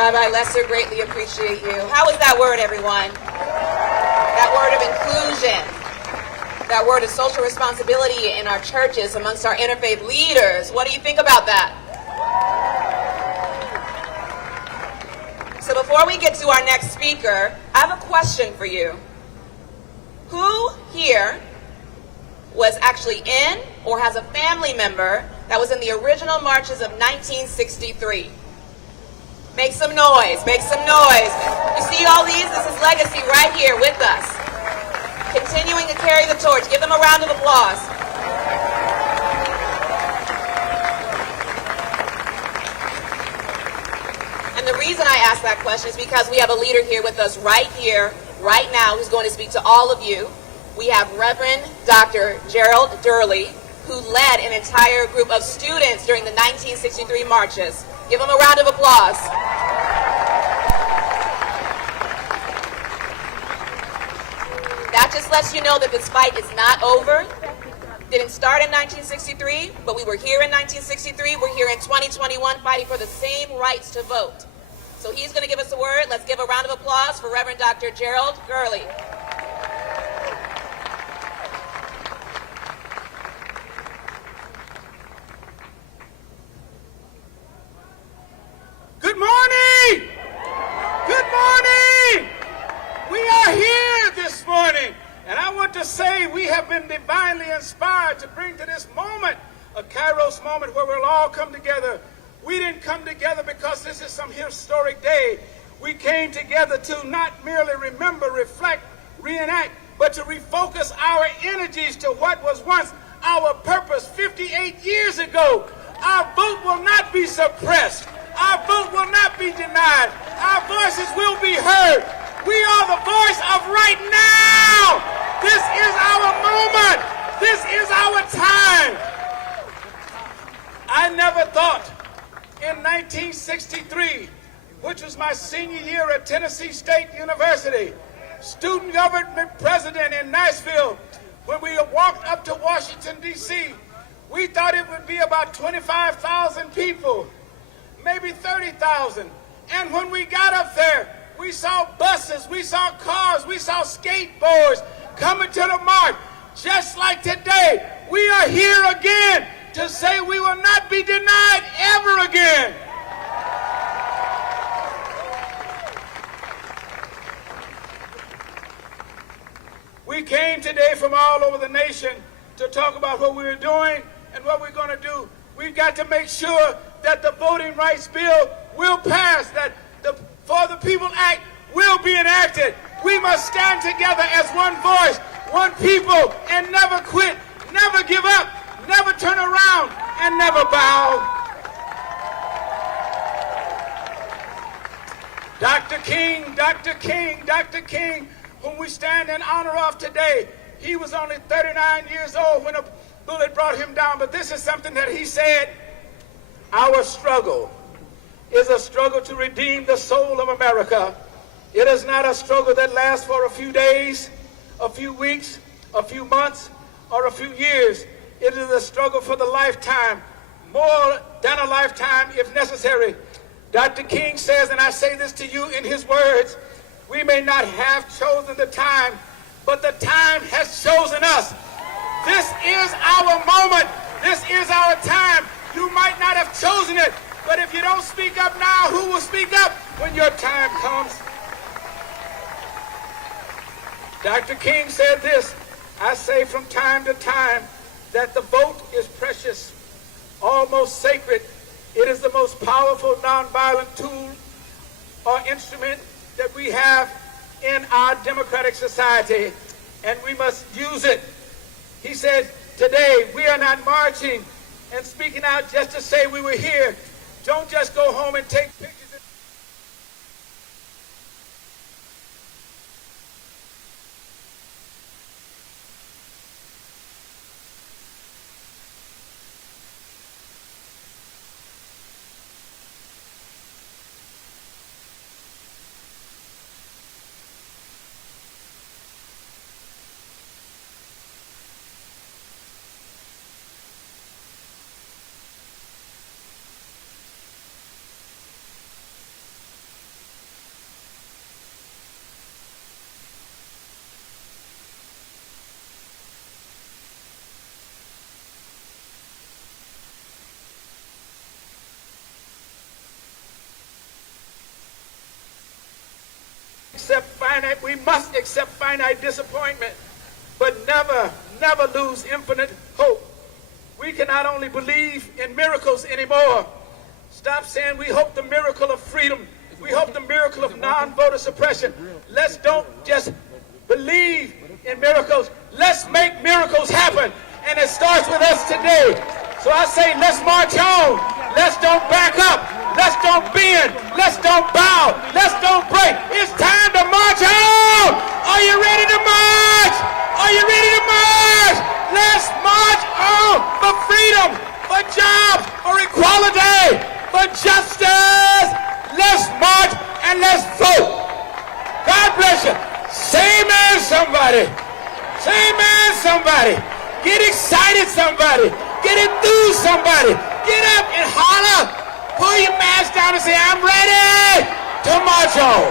Rabbi Lesser, greatly appreciate you. How was that word, everyone? That word of inclusion. That word of social responsibility in our churches, amongst our interfaith leaders. What do you think about that? So before we get to our next speaker, I have a question for you. Who here was actually in or has a family member that was in the original marches of 1963? Make some noise, make some noise. You see all these? This is legacy right here with us. Continuing to carry the torch. Give them a round of applause. And the reason I ask that question is because we have a leader here with us right here, right now, who's going to speak to all of you. We have Reverend Dr. Gerald Durley, who led an entire group of students during the 1963 marches. Give him a round of applause. That just lets you know that this fight is not over. Didn't start in 1963, but we were here in 1963. We're here in 2021 fighting for the same rights to vote. So he's going to give us a word. Let's give a round of applause for Reverend Dr. Gerald Durley. Good morning! Good morning! We are here this morning, and I want to say we have been divinely inspired to bring to this moment, a Kairos moment where we'll all come together. We didn't come together because this is some historic day. We came together to not merely remember, reflect, reenact, but to refocus our energies to what was once our purpose 58 years ago. Our vote will not be suppressed. Our vote will not be denied. Our voices will be heard. We are the voice of right now. This is our moment. This is our time. I never thought in 1963, which was my senior year at Tennessee State University, student government president in Nashville, when we walked up to Washington, D.C., we thought it would be about 25,000 people. Maybe 30,000. And when we got up there, we saw buses, we saw cars, we saw skateboards coming to the march. Just like today, we are here again to say we will not be denied ever again. We came today from all over the nation to talk about what we're doing and what we're going to do. We've got to make sure that the Voting Rights Bill will pass, that the For the People Act will be enacted. We must stand together as one voice, one people, and never quit, never give up, never turn around, and never bow. Dr. King, Dr. King, Dr. King, whom we stand in honor of today, he was only 39 years old when a bullet brought him down, but this is something that he said. Our struggle is a struggle to redeem the soul of America. It is not a struggle that lasts for a few days, a few weeks, a few months, or a few years. It is a struggle for the lifetime, more than a lifetime if necessary. Dr. King says, and I say this to you in his words, we may not have chosen the time, but the time has chosen us. This is our moment. This is our time. You might not have chosen it, but if you don't speak up now, who will speak up when your time comes? Dr. King said this, I say from time to time that the vote is precious, almost sacred. It is the most powerful nonviolent tool or instrument that we have in our democratic society, and we must use it. He said, today we are not marching and speaking out just to say we were here. Don't just go home and take pictures. we must accept finite disappointment, but never lose infinite hope. We can not only believe in miracles anymore. Stop saying we hope the miracle of freedom. We hope the miracle of non-voter suppression. Let's don't just believe in miracles. Let's make miracles happen. And it starts with us today. So I say, let's march on. Let's don't back up. Let's don't bend. Let's don't bow. Let's don't break. It's time to march on. Are you ready to march? Are you ready to march? Let's march on for freedom, for jobs, for equality, for justice. Let's march and let's vote. God bless you. Say amen, somebody. Say amen, somebody. Get excited, somebody. Get enthused, somebody. Get up and holler. Pull your mask down and say, I'm ready to march on.